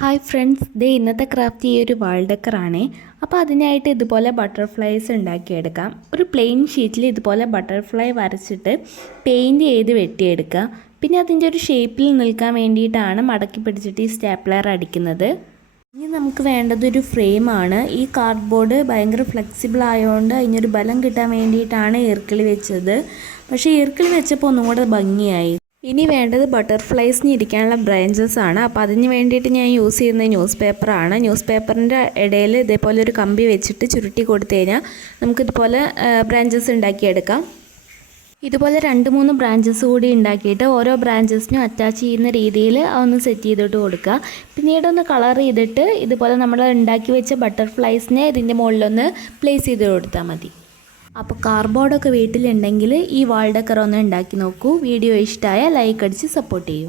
Hi friends, ഇന്നത്തെ craft ഒരു വാൾ ഡെക്കറാണ്. അപ്പോൾ അതിനായിട്ട് ഇതുപോലെ ബട്ടർഫ്ലൈസ് ഉണ്ടാക്കിയെടുക്കാം. ഒരു പ്ലെയിൻ ഷീറ്റിൽ ഇതുപോലെ ബട്ടർഫ്ലൈ വരച്ചിട്ട് പെയിൻറ്റ് ചെയ്ത് വെട്ടിയെടുക്കുക. പിന്നെ അതിൻ്റെ ഒരു ഷേപ്പിൽ നിൽക്കാൻ വേണ്ടിയിട്ടാണ് മടക്കി പിടിച്ചിട്ട് ഈ സ്റ്റാപ്ലർ അടിക്കുന്നത്. ഇനി നമുക്ക് വേണ്ടത് ഒരു ഫ്രെയിമാണ്. ഈ കാർഡ്ബോർഡ് ഭയങ്കര ഫ്ലെക്സിബിൾ ആയതുകൊണ്ട് അതിനൊരു ബലം കിട്ടാൻ വേണ്ടിയിട്ടാണ് ഈർക്കിളി വെച്ചത്. പക്ഷേ ഈർക്കിളി വെച്ചപ്പോൾ ഒന്നും കൂടെ ഭംഗിയായി. ഇനി വേണ്ടത് ബട്ടർഫ്ലൈസിന് ഇരിക്കാനുള്ള ബ്രാഞ്ചസ് ആണ്. അപ്പോൾ അതിന് വേണ്ടിയിട്ട് ഞാൻ യൂസ് ചെയ്യുന്നത് ന്യൂസ് പേപ്പറാണ്. ന്യൂസ് പേപ്പറിൻ്റെ ഇടയിൽ ഇതേപോലെ ഒരു കമ്പി വെച്ചിട്ട് ചുരുട്ടി കൊടുത്തു കഴിഞ്ഞാൽ നമുക്കിതുപോലെ ബ്രാഞ്ചസ് ഉണ്ടാക്കിയെടുക്കാം. ഇതുപോലെ 2-3 ബ്രാഞ്ചസ് കൂടി ഉണ്ടാക്കിയിട്ട് ഓരോ ബ്രാഞ്ചസിനും അറ്റാച്ച് ചെയ്യുന്ന രീതിയിൽ ഒന്ന് സെറ്റ് ചെയ്തിട്ട് കൊടുക്കുക. പിന്നീട് ഒന്ന് കളർ ചെയ്തിട്ട് ഇതുപോലെ നമ്മൾ ഉണ്ടാക്കി വെച്ച ബട്ടർഫ്ലൈസിനെ ഇതിൻ്റെ മുകളിലൊന്ന് പ്ലേസ് ചെയ്ത് കൊടുത്താൽ മതി. അപ്പോൾ കാർഡ്ബോർഡൊക്കെ വീട്ടിലുണ്ടെങ്കിൽ ഈ വാൾ ഡെക്കർ ഒന്ന് ഉണ്ടാക്കി നോക്കൂ. വീഡിയോ ഇഷ്ടമായാൽ ലൈക്ക് അടിച്ച് സപ്പോർട്ട് ചെയ്യൂ.